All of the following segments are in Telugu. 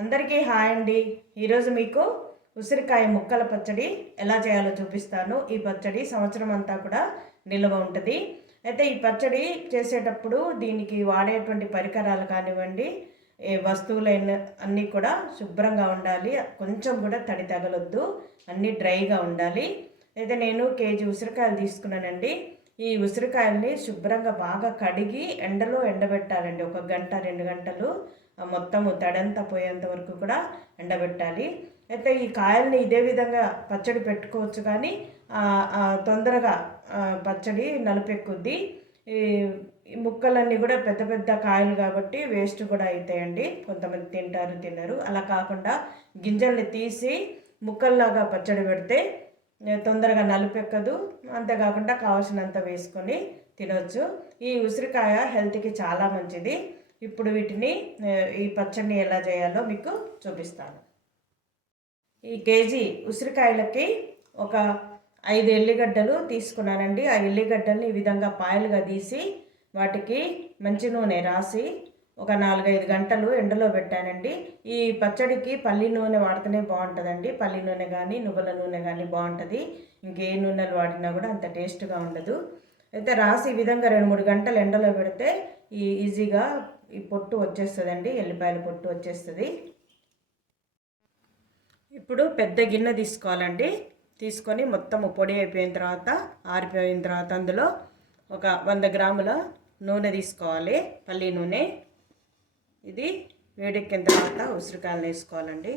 అందరికీ హాయ్ అండి. ఈరోజు మీకు ఉసిరికాయ ముక్కల పచ్చడి ఎలా చేయాలో చూపిస్తాను. ఈ పచ్చడి సంవత్సరం అంతా కూడా నిల్వ ఉంటుంది. అయితే ఈ పచ్చడి చేసేటప్పుడు దీనికి వాడేటువంటి పరికరాలు కానివ్వండి, ఏ వస్తువులైన అన్నీ కూడా శుభ్రంగా ఉండాలి. కొంచెం కూడా తడి తగలొద్దు, అన్నీ డ్రైగా ఉండాలి. అయితే నేను కేజీ ఉసిరికాయలు తీసుకున్నానండి. ఈ ఉసిరికాయల్ని శుభ్రంగా బాగా కడిగి ఎండలో ఎండబెట్టాలండి. 1 గంట 2 గంటలు మొత్తము తడంతా పోయేంత వరకు కూడా ఎండబెట్టాలి. అయితే ఈ కాయల్ని ఇదే విధంగా పచ్చడి పెట్టుకోవచ్చు, కానీ తొందరగా పచ్చడి నలుపెక్కుద్ది. ఈ ముక్కలన్నీ కూడా పెద్ద పెద్ద కాయలు కాబట్టి వేస్ట్ కూడా అవుతాయండి. కొంతమంది తింటారు, తినరు. అలా కాకుండా గింజల్ని తీసి ముక్కల్లాగా పచ్చడి పెడితే తొందరగా నలుపెక్కదు. అంతేకాకుండా కావాల్సినంత వేసుకొని తినవచ్చు. ఈ ఉసిరికాయ హెల్త్కి చాలా మంచిది. ఇప్పుడు వీటిని ఈ పచ్చడిని ఎలా చేయాలో మీకు చూపిస్తాను. ఈ కేజీ ఉసిరికాయలకి ఒక 5 ఎల్లిగడ్డలు తీసుకున్నానండి. ఆ ఎల్లిగడ్డల్ని ఈ విధంగా పాయలుగా తీసి వాటికి మంచి నూనె రాసి ఒక 4-5 గంటలు ఎండలో పెట్టానండి. ఈ పచ్చడికి పల్లి నూనె వాడితేనే బాగుంటుందండి. పల్లి నూనె కానీ నువ్వుల నూనె కానీ బాగుంటుంది. ఇంకే నూనెలు వాడినా కూడా అంత టేస్ట్గా ఉండదు. అయితే రాసి ఈ విధంగా 2-3 గంటలు ఎండలో పెడితే ఈజీగా ఈ పొట్టు వచ్చేస్తుందండి. ఎల్లిపాయల పొట్టు వచ్చేస్తుంది. ఇప్పుడు పెద్ద గిన్నె తీసుకోవాలండి. తీసుకొని మొత్తం పొడి అయిపోయిన తర్వాత, ఆరిపోయిన తర్వాత అందులో ఒక 100 గ్రాముల నూనె తీసుకోవాలి, పల్లి నూనె. ఇది వేడెక్కిన తర్వాత ఉసిరికాయలు వేసుకోవాలండి.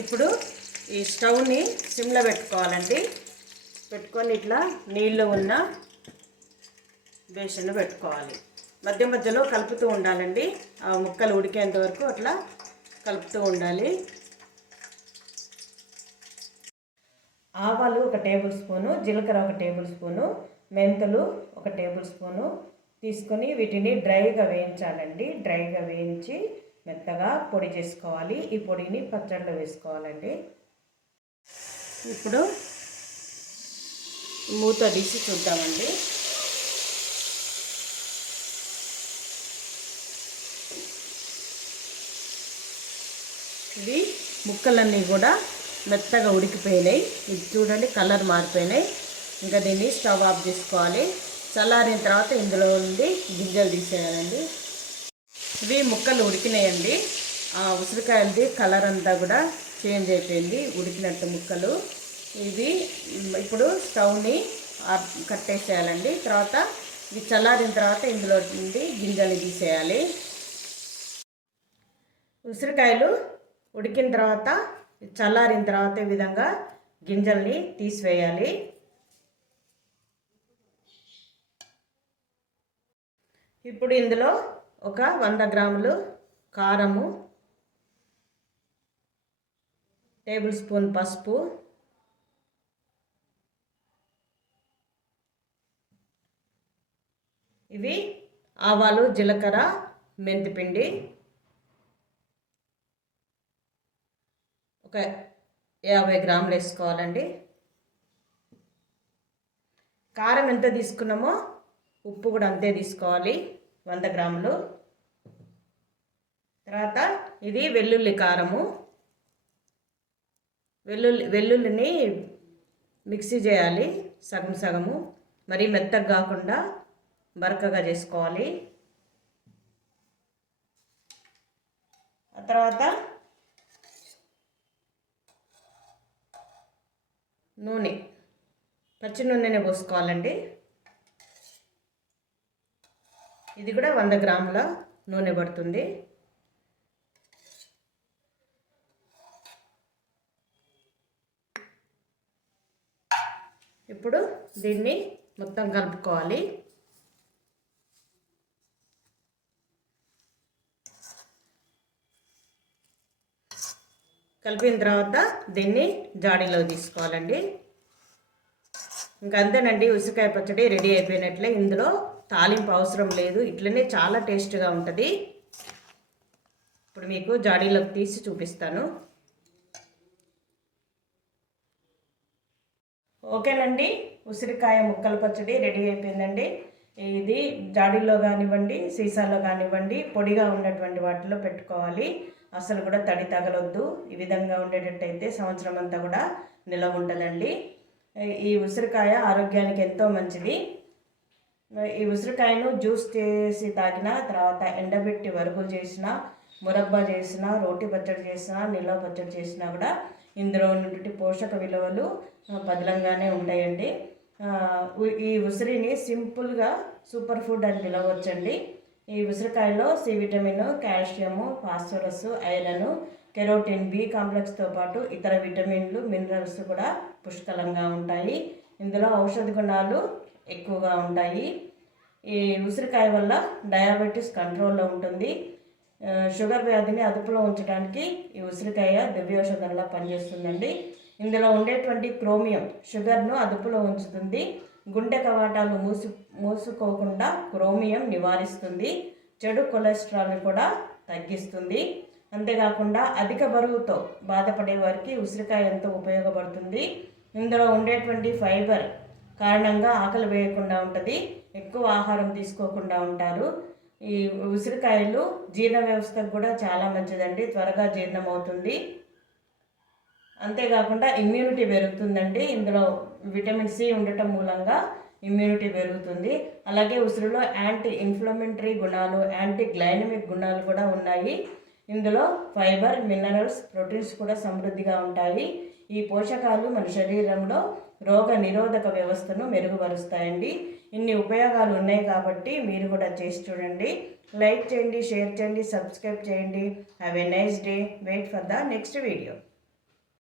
ఇప్పుడు ఈ స్టవ్ని సిమ్లో పెట్టుకోవాలండి. పెట్టుకొని ఇట్లా నీళ్ళు ఉన్న బేషన్ పెట్టుకోవాలి. మధ్య మధ్యలో కలుపుతూ ఉండాలండి. ఆ ముక్కలు ఉడికేంత వరకు అట్లా కలుపుతూ ఉండాలి. ఆవాలు 1 టేబుల్ స్పూను, జీలకర్ర 1 టేబుల్ స్పూను, మెంతులు 1 టేబుల్ స్పూను తీసుకొని వీటిని డ్రైగా వేయించాలండి. డ్రైగా వేయించి మెత్తగా పొడి చేసుకోవాలి. ఈ పొడిని పచ్చడిలో వేసుకోవాలండి. ఇప్పుడు మూత తీసి చూద్దామండి. ఇవి ముక్కలన్నీ కూడా మెత్తగా ఉడికిపోయినాయి. ఇది చూడండి, కలర్ మారిపోయినాయి. ఇంకా దీన్ని స్టవ్ ఆఫ్ చేసుకోవాలి. చల్లారిన తర్వాత ఇందులో నుండి గింజలు తీసేయాలండి. ఇవి ముక్కలు ఉడికినాయండి. ఆ ఉసిరికాయలది కలర్ అంతా కూడా చేంజ్ అయిపోయింది, ఉడికినట్టు ముక్కలు. ఇది ఇప్పుడు స్టవ్ని కట్టేసేయాలండి. తర్వాత ఇవి చల్లారిన తర్వాత ఇందులో నుండి గింజలు తీసేయాలి. ఉసిరికాయలు ఉడికిన తర్వాత, చల్లారిన తర్వాత ఈ విధంగా గింజల్ని తీసివేయాలి. ఇప్పుడు ఇందులో ఒక 100 గ్రాములు కారము, టేబుల్ స్పూన్ పసుపు, ఇవి ఆవాలు, జీలకర్ర, మెంతిపిండి ఒక 50 గ్రాములు వేసుకోవాలండి. కారం ఎంత తీసుకున్నామో ఉప్పు కూడా అంతే తీసుకోవాలి, 100 గ్రాములు. తర్వాత ఇది వెల్లుల్లి కారము. వెల్లుల్లిని మిక్సీ చేయాలి, సగం సగము, మరీ మెత్తగా కాకుండా బరకగా చేసుకోవాలి. ఆ తర్వాత నూనె, పచ్చి నూనెనే పోసుకోవాలండి. ఇది కూడా 100 గ్రాముల నూనె పడుతుంది. ఇప్పుడు దీన్ని మొత్తం కలుపుకోవాలి. కలిపిన తర్వాత దీన్ని జాడీలో తీసుకోవాలండి. ఇంకా అంతేనండి, ఉసిరికాయ పచ్చడి రెడీ అయిపోయినట్లే. ఇందులో తాలింపు అవసరం లేదు, ఇట్లనే చాలా టేస్ట్గా ఉంటుంది. ఇప్పుడు మీకు జాడీలోకి తీసి చూపిస్తాను. ఓకేనండి, ఉసిరికాయ ముక్కల పచ్చడి రెడీ అయిపోయిందండి. ఇది జాడీలో కానివ్వండి, సీసాలో కానివ్వండి, పొడిగా ఉన్నటువంటి వాటిలో పెట్టుకోవాలి. అసలు కూడా తడి తగలొద్దు. ఈ విధంగా ఉండేటట్టయితే సంవత్సరం అంతా కూడా నిలవ ఉంటుందండి. ఈ ఉసిరికాయ ఆరోగ్యానికి ఎంతో మంచిది. ఈ ఉసిరికాయను జ్యూస్ చేసి తాగిన తర్వాత ఎండబెట్టి వరుగులు చేసిన, మురబ్బా చేసిన, రోటి పచ్చడి చేసిన, నిల్వ పచ్చడి చేసినా కూడా ఇందులో ఉన్నటువంటి పోషక విలువలు పదిలంగానే ఉంటాయండి. ఈ ఉసిరిని సింపుల్గా సూపర్ ఫుడ్ అని పిలవచ్చండి. ఈ ఉసిరికాయలో C vitamin, calcium, phosphorus, iron, carotene, B కాంప్లెక్స్తో పాటు ఇతర విటమిన్లు, మినరల్స్ కూడా పుష్కలంగా ఉంటాయి. ఇందులో ఔషధ గుణాలు ఎక్కువగా ఉంటాయి. ఈ ఉసిరికాయ వల్ల డయాబెటీస్ కంట్రోల్లో ఉంటుంది. షుగర్ వ్యాధిని అదుపులో ఉంచడానికి ఈ ఉసిరికాయ దివ్యౌషధంలా పనిచేస్తుందండి. ఇందులో ఉండేటువంటి క్రోమియం షుగర్ను అదుపులో ఉంచుతుంది. గుండె కవాటాలు మూసుకోకుండా క్రోమియం నివారిస్తుంది. చెడు కొలెస్ట్రాల్ని కూడా తగ్గిస్తుంది. అంతేకాకుండా అధిక బరువుతో బాధపడే వారికి ఉసిరికాయ ఎంతో ఉపయోగపడుతుంది. ఇందులో ఉండేటువంటి ఫైబర్ కారణంగా ఆకలి వేయకుండా ఉంటుంది. ఎక్కువ ఆహారం తీసుకోకుండా ఉంటారు. ఈ ఉసిరికాయలు జీర్ణ వ్యవస్థకు కూడా చాలా మంచిదండి, త్వరగా జీర్ణమవుతుంది. అంతేకాకుండా ఇమ్యూనిటీ పెరుగుతుందండి. ఇందులో విటమిన్ సి ఉండటం మూలంగా ఇమ్యూనిటీ పెరుగుతుంది. అలాగే ఉసిరిలో యాంటీ ఇన్ఫ్లమేటరీ గుణాలు, యాంటీ గ్లైనమిక్ గుణాలు కూడా ఉన్నాయి. ఇందులో ఫైబర్, మినరల్స్, ప్రోటీన్స్ కూడా సమృద్ధిగా ఉంటాయి. ఈ పోషకాలు మన శరీరంలో రోగ నిరోధక వ్యవస్థను మెరుగుపరుస్తాయండి. ఇన్ని ఉపయోగాలు ఉన్నాయి కాబట్టి మీరు కూడా చేసి చూడండి. లైక్ చేయండి, షేర్ చేయండి, సబ్స్క్రైబ్ చేయండి. Have a nice day. Wait for the next video.